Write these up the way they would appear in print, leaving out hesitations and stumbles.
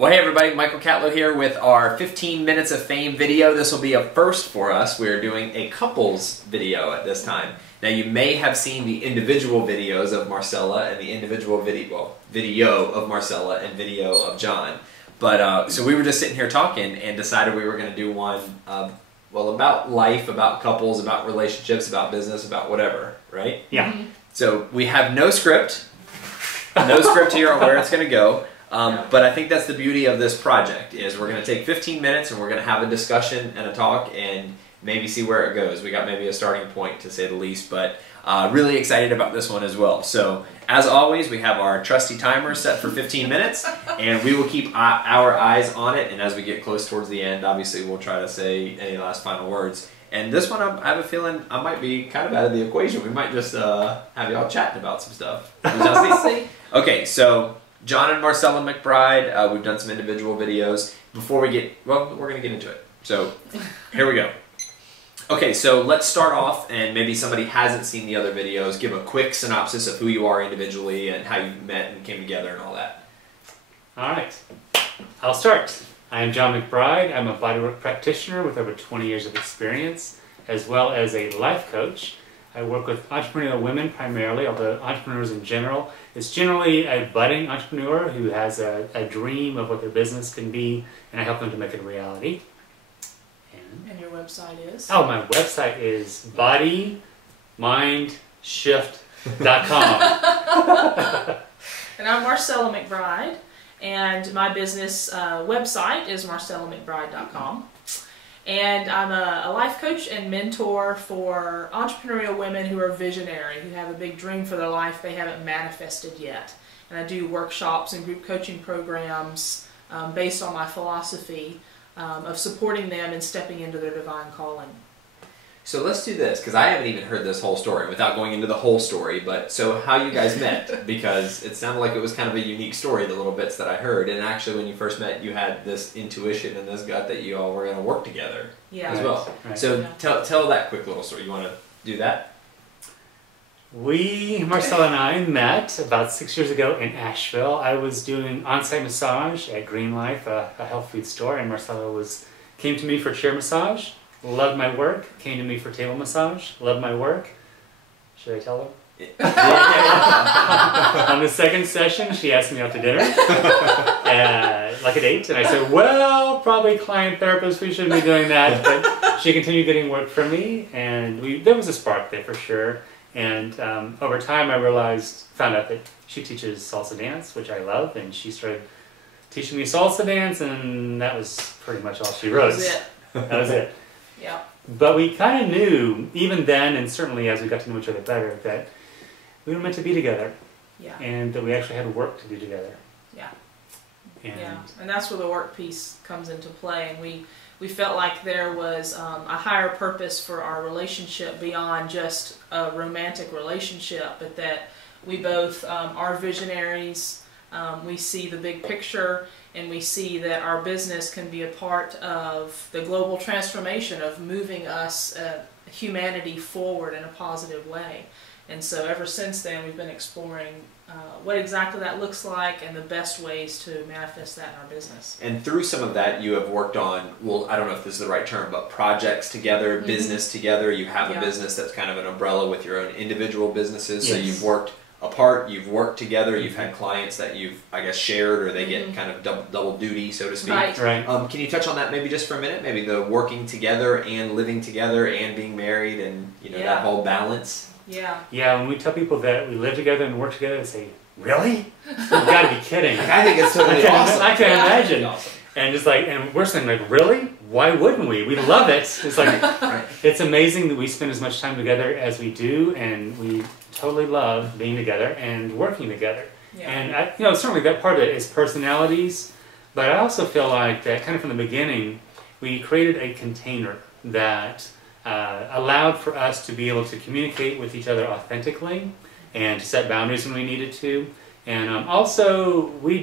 Well, hey everybody, Michael Catlow here with our 15 Minutes of Fame video. This will be a first for us. We're doing a couples video at this time. Now you may have seen the individual videos of Marcela and the individual video of Marcela and video of John. But so we were just sitting here talking and decided we were going to do one, well, about life, about couples, about relationships, about business, about whatever, right? Yeah. So we have no script here on where it's going to go. But I think that's the beauty of this project is we're going to take 15 minutes and we're going to have a discussion and a talk and maybe see where it goes. We got maybe a starting point to say the least, but really excited about this one as well. So as always, we have our trusty timer set for 15 minutes and we will keep our eyes on it, and as we get close towards the end, obviously we'll try to say any last final words. And this one, I have a feeling I might be kind of out of the equation. We might just have y'all chatting about some stuff. Okay, so John and Marcela McBride, we've done some individual videos. Before we get, well, we're going to get into it. So here we go. Okay, so let's start off, and maybe somebody hasn't seen the other videos, give a quick synopsis of who you are individually and how you met and came together and all that. All right, I'll start. I am John McBride. I'm a bodywork practitioner with over 20 years of experience, as well as a life coach. I work with entrepreneurial women primarily, although entrepreneurs in general. It's generally a budding entrepreneur who has a dream of what their business can be, and I help them to make it a reality. And your website is? Oh, my website is bodymindShift.com. And I'm Marcela McBride, and my business website is marcelamcbride.com. And I'm a life coach and mentor for entrepreneurial women who are visionary, who have a big dream for their life they haven't manifested yet. And I do workshops and group coaching programs based on my philosophy of supporting them and stepping into their divine calling. So let's do this, because I haven't even heard this whole story without going into the whole story, but so how you guys met, because it sounded like it was kind of a unique story, the little bits that I heard, and actually when you first met you had this intuition and this gut that you all were going to work together as well. Right. So tell that quick little story. You want to do that? Marcela and I met about 6 years ago in Asheville. I was doing on-site massage at Green Life, a health food store, and Marcela came to me for chair massage. Loved my work, came to me for table massage, loved my work. Should I tell her? On the second session, she asked me out to dinner, like a date, and I said, well, probably client therapist, we shouldn't be doing that, but she continued getting work from me, and there was a spark there for sure, and over time I found out that she teaches salsa dance, which I love, and she started teaching me salsa dance, and that was pretty much all she wrote. That was it. That was it. Yeah. But we kind of knew, even then, and certainly as we got to know each other better, that we were meant to be together. Yeah. And that we actually had work to do together. Yeah. And that's where the work piece comes into play. And we felt like there was a higher purpose for our relationship beyond just a romantic relationship, but that we both are visionaries. We see the big picture, and we see that our business can be a part of the global transformation of moving us, humanity, forward in a positive way. And so ever since then we've been exploring what exactly that looks like and the best ways to manifest that in our business. And through some of that you have worked on, well, I don't know if this is the right term, but projects together, business together. You have a business that's kind of an umbrella with your own individual businesses, so you've worked apart, you've worked together, you've had clients that you've, I guess, shared, or they get kind of double duty, so to speak. Right. Can you touch on that maybe just for a minute? Maybe the working together and living together and being married and that whole balance? Yeah, when we tell people that we live together and work together, they say, really? You've got to be kidding. I think it's totally awesome. I can imagine. Awesome. And just and we're saying, like, really? Why wouldn't we? We love it. It's like, it's amazing that we spend as much time together as we do, and we totally love being together and working together. Yeah. And certainly that part of it is personalities, but I also feel like that kind of from the beginning, we created a container that allowed for us to be able to communicate with each other authentically and to set boundaries when we needed to. And also, we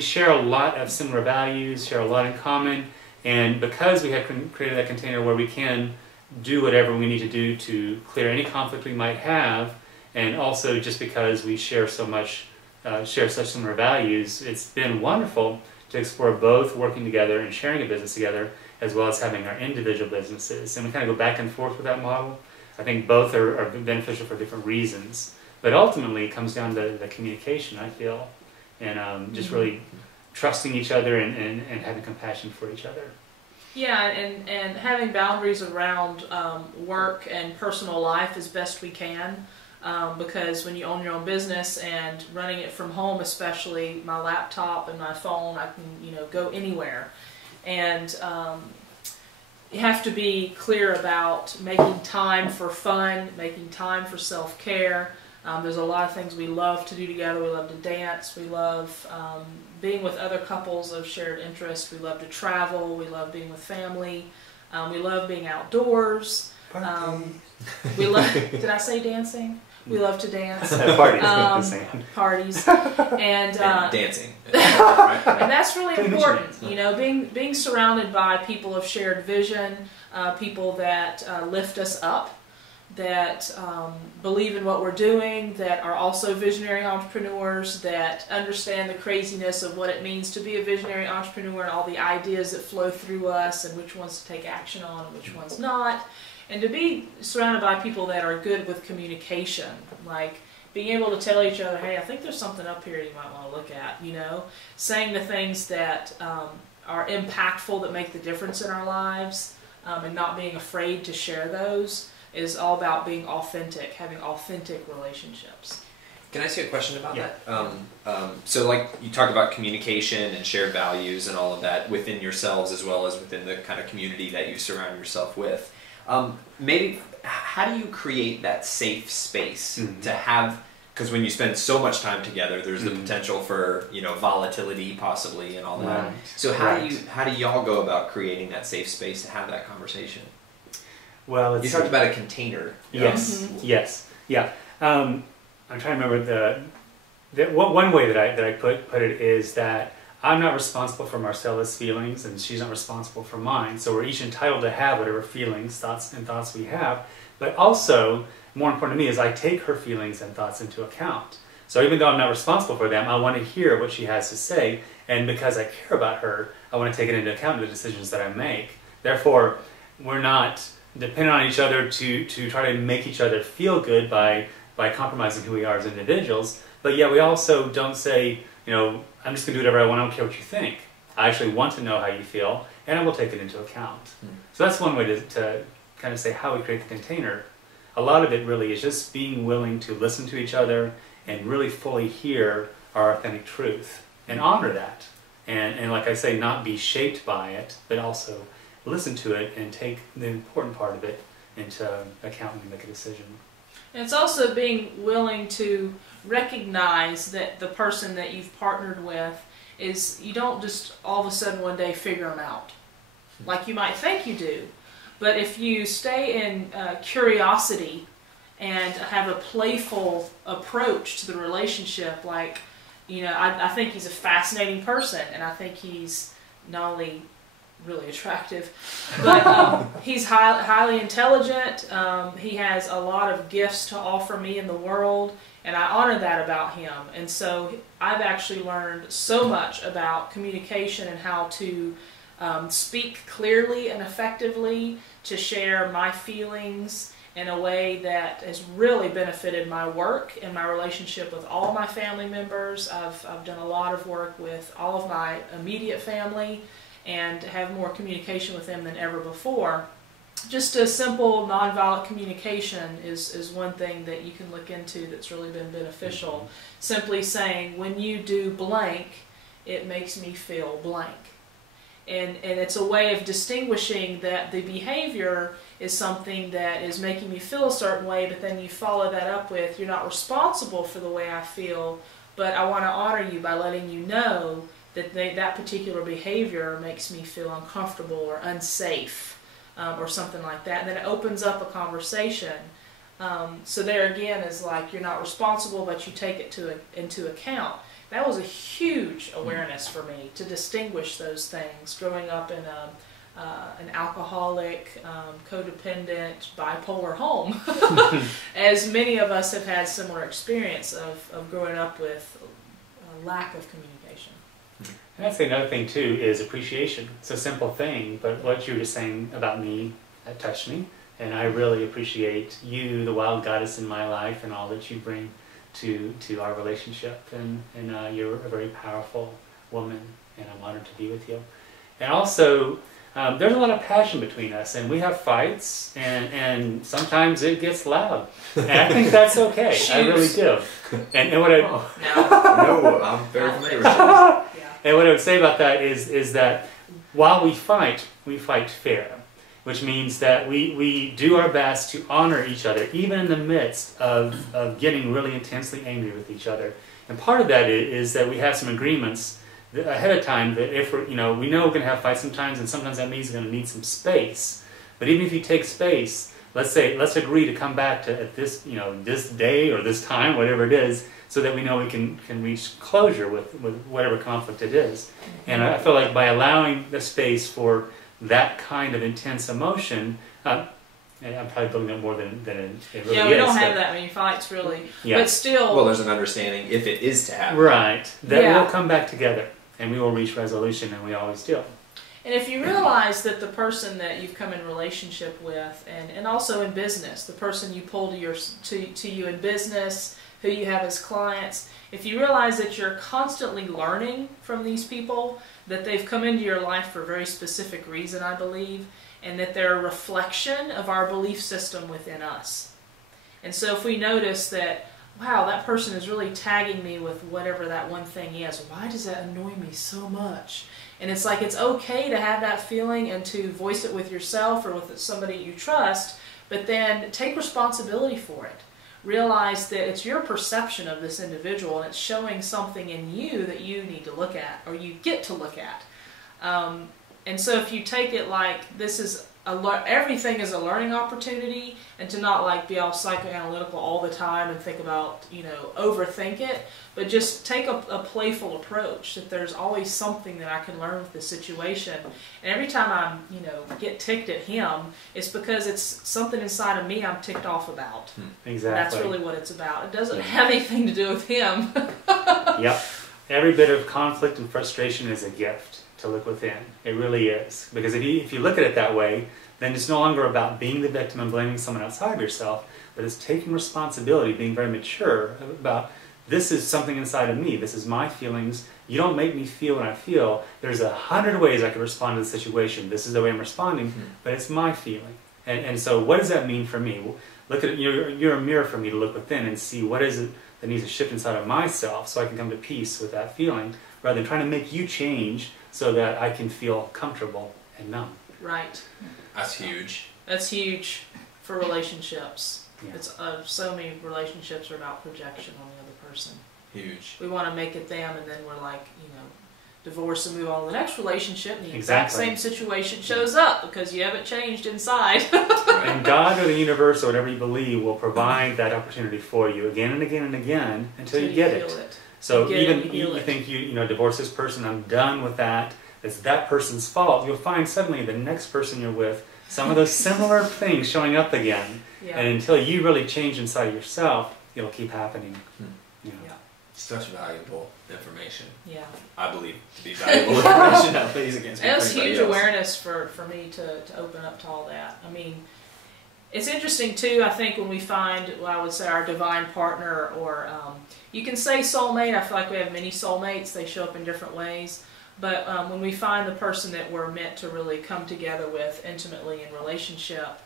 share a lot of similar values, share a lot in common, and because we have created that container where we can do whatever we need to do to clear any conflict we might have, and also just because we share so much share such similar values, it's been wonderful to explore both working together and sharing a business together, as well as having our individual businesses. And we kind of go back and forth with that model. I think both are beneficial for different reasons. But ultimately, it comes down to the communication, I feel, and just really trusting each other and having compassion for each other. Yeah, and having boundaries around work and personal life as best we can. Because when you own your own business and running it from home, especially my laptop and my phone, I can go anywhere, and you have to be clear about making time for fun, making time for self-care. There's a lot of things we love to do together. We love to dance. We love being with other couples of shared interest. We love to travel. We love being with family. We love being outdoors. We love. Did I say dancing? We love to dance. Parties. Parties. And dancing. And that's really important. Being surrounded by people of shared vision, people that lift us up, that believe in what we're doing, that are also visionary entrepreneurs, that understand the craziness of what it means to be a visionary entrepreneur and all the ideas that flow through us and which ones to take action on and which ones not. And to be surrounded by people that are good with communication, like being able to tell each other, hey, I think there's something up here you might want to look at, saying the things that are impactful, that make the difference in our lives, and not being afraid to share those is all about being authentic, having authentic relationships. Can I ask you a question about Yeah. that? So like you talked about communication and shared values and all of that within yourselves as well as within the kind of community that you surround yourself with. Maybe how do you create that safe space to have, because when you spend so much time together, there's the potential for, volatility possibly and all that. Right. So how do y'all go about creating that safe space to have that conversation? Well, you talked about a container. Yes, yes, yeah. I'm trying to remember one way that I put it is that I'm not responsible for Marcela's feelings, and she's not responsible for mine. So we're each entitled to have whatever feelings, thoughts we have. But also, more important to me is I take her feelings and thoughts into account. So even though I'm not responsible for them, I want to hear what she has to say, and because I care about her, I want to take it into account in the decisions that I make. Therefore, we're not dependent on each other to try to make each other feel good by compromising who we are as individuals. But yet we also don't say, I'm just going to do whatever I want, I don't care what you think. I actually want to know how you feel, and I will take it into account. So that's one way to kind of say how we create the container. A lot of it really is just being willing to listen to each other and really fully hear our authentic truth and honor that. And like I say, not be shaped by it, but also listen to it and take the important part of it into account when you make a decision. And it's also being willing to recognize that the person that you've partnered with is, you don't just all of a sudden one day figure them out. Like you might think you do. But if you stay in curiosity and have a playful approach to the relationship, like, I think he's a fascinating person, and I think he's not only really attractive, but he's highly intelligent. He has a lot of gifts to offer me in the world, and I honor that about him. And so I've actually learned so much about communication and how to speak clearly and effectively, to share my feelings in a way that has really benefited my work and my relationship with all my family members. I've done a lot of work with all of my immediate family and have more communication with them than ever before. Just a simple nonviolent communication is one thing that you can look into that's really been beneficial. Simply saying, when you do blank, it makes me feel blank. And it's a way of distinguishing that the behavior is something that is making me feel a certain way, but then you follow that up with, you're not responsible for the way I feel, but I want to honor you by letting you know that that particular behavior makes me feel uncomfortable or unsafe, or something like that. And then it opens up a conversation. So there again is like, you're not responsible, but you take it into account. That was a huge awareness for me, to distinguish those things. Growing up in an alcoholic, codependent, bipolar home, as many of us have had similar experience of growing up with lack of communication. And I'd say another thing too is appreciation. It's a simple thing, but what you were just saying about me, that touched me. And I really appreciate you, the wild goddess in my life, and all that you bring to our relationship. And you're a very powerful woman, and I'm honored to be with you. And also, there's a lot of passion between us, and we have fights, and sometimes it gets loud. And I think that's okay. I really do. And what I no, I'm very familiar with that. And what I would say about that is that while we fight fair, which means that we do our best to honor each other, even in the midst of getting really intensely angry with each other. And part of that is that we have some agreements ahead of time that if we know we're going to have fights sometimes, and sometimes that means we're going to need some space. But even if you take space, let's agree to come back to at this this day or this time, whatever it is, so that we know we can reach closure with whatever conflict it is. And I feel like by allowing the space for that kind of intense emotion, and I'm probably building it more than it really is. Yeah, we don't have that many fights, really. Yeah. But still... Well, there's an understanding, if it is to happen. Right. That we'll come back together, and we will reach resolution, and we always do. And if you realize that the person that you've come in relationship with, and also in business, the person you pull to you in business, who you have as clients, if you realize that you're constantly learning from these people, that they've come into your life for a very specific reason, I believe, and that they're a reflection of our belief system within us. And so if we notice that, wow, that person is really tagging me with whatever that one thing is, why does that annoy me so much? And it's like, it's okay to have that feeling and to voice it with yourself or with somebody you trust, but then take responsibility for it. Realize that it's your perception of this individual, and it's showing something in you that you need to look at, or you get to look at. And so if you take it like this is everything is a learning opportunity, and to not like be all psychoanalytical all the time and think about, overthink it, but just take a playful approach, that there's always something that I can learn with this situation. And every time I'm, get ticked at him, it's because it's something inside of me I'm ticked off about. Exactly. That's really what it's about. It doesn't have anything to do with him. Yep. Every bit of conflict and frustration is a gift to look within. It really is. Because if you look at it that way, then it's no longer about being the victim and blaming someone outside of yourself, but it's taking responsibility, being very mature about, this is something inside of me, this is my feelings, you don't make me feel what I feel, there's 100 ways I could respond to the situation, this is the way I'm responding, but it's my feeling. And so what does that mean for me? Look at it, you're a mirror for me to look within and see what is it that needs to shift inside of myself so I can come to peace with that feeling, rather than trying to make you change so that I can feel comfortable and numb. Right. That's huge. That's huge for relationships. Yeah. It's so many relationships are about projection on the other person. Huge. We want to make it them, and then we're like, divorce and move on to the next relationship, and the Exactly. exact same situation shows up because you haven't changed inside. And God or the universe or whatever you believe will provide that opportunity for you again and again and again until you get it. So even you think you divorce this person, I'm done with that, it's that person's fault, you'll find suddenly the next person you're with, some of those similar things showing up again. Yeah. And until you really change inside yourself, it'll keep happening. Yeah. Such valuable information. Yeah. I believe to be valuable information. Now, please against me. And it's huge awareness for me to open up to all that. I mean, it's interesting too, I think, when we find, I would say, our divine partner, or you can say soulmate. I feel like we have many soulmates. They show up in different ways. But when we find the person that we're meant to really come together with intimately in relationship,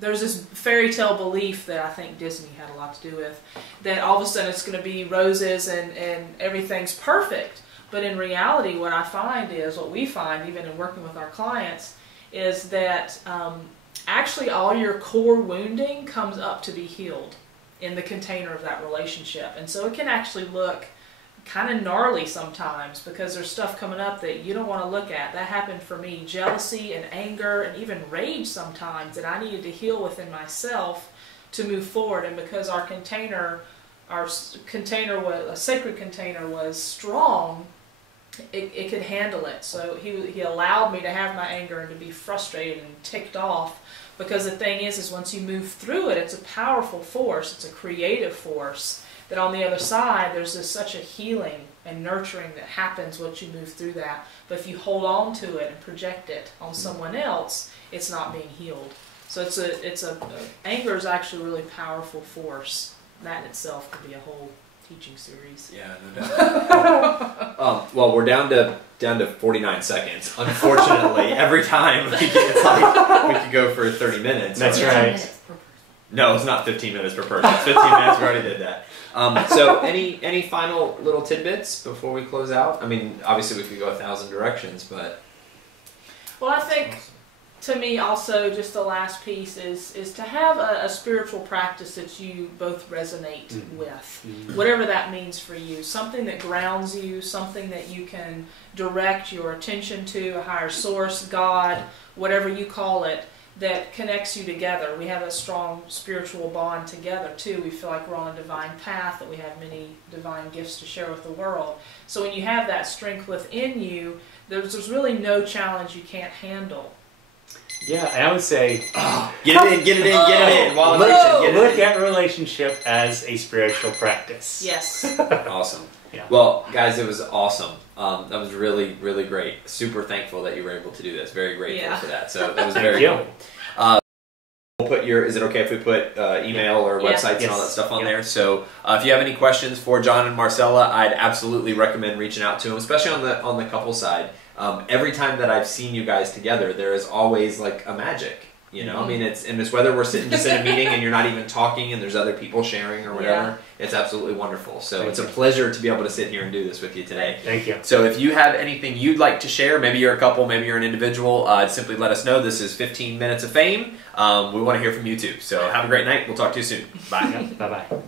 there's this fairy tale belief that I think Disney had a lot to do with, that all of a sudden it's going to be roses and everything's perfect. But in reality, what I find is, what we find, even in working with our clients, is that actually all your core wounding comes up to be healed in the container of that relationship. And so it can actually look kind of gnarly sometimes, because there's stuff coming up that you don't want to look at. That happened for me. Jealousy and anger and even rage sometimes that I needed to heal within myself to move forward. And because our container was a sacred container, was strong, it could handle it. So he allowed me to have my anger and to be frustrated and ticked off, because the thing is once you move through it, it's a powerful force, it's a creative force that on the other side, there's such a healing and nurturing that happens once you move through that. But if you hold on to it and project it on someone else, it's not being healed. So anger is actually a really powerful force. That in itself could be a whole teaching series. Yeah, no doubt. Well, we're down to 49 seconds. Unfortunately, every time it's like we could go for 30 minutes. That's right. No, it's not 15 minutes per person. It's 15 minutes. We already did that. So, any final little tidbits before we close out? I mean, obviously we could go 1,000 directions, but. Well, I think to me also just the last piece is to have a spiritual practice that you both resonate with, whatever that means for you. Something that grounds you, something that you can direct your attention to, a higher source, God, whatever you call it, that connects you together. We have a strong spiritual bond together too. We feel like we're on a divine path, that we have many divine gifts to share with the world. So when you have that strength within you, there's really no challenge you can't handle. Yeah, and I would say, get it in. While look at relationship as a spiritual practice. Yes. Awesome. Yeah. Well, guys, it was awesome. That was really, really great. Super thankful that you were able to do this. Very grateful for that. So that was very cool. We'll put is it okay if we put email or websites and all that stuff on there? So if you have any questions for John and Marcella, I'd absolutely recommend reaching out to them, especially on the couple side. Every time that I've seen you guys together, there is always like a magic. You know, I mean, it's whether we're sitting just in a meeting and you're not even talking and there's other people sharing or whatever, it's absolutely wonderful. So it's a pleasure to be able to sit here and do this with you today. Thank you. So if you have anything you'd like to share, maybe you're a couple, maybe you're an individual, simply let us know. This is 15 Minutes of Fame. We want to hear from you too. So have a great night. We'll talk to you soon. Bye. Bye-bye.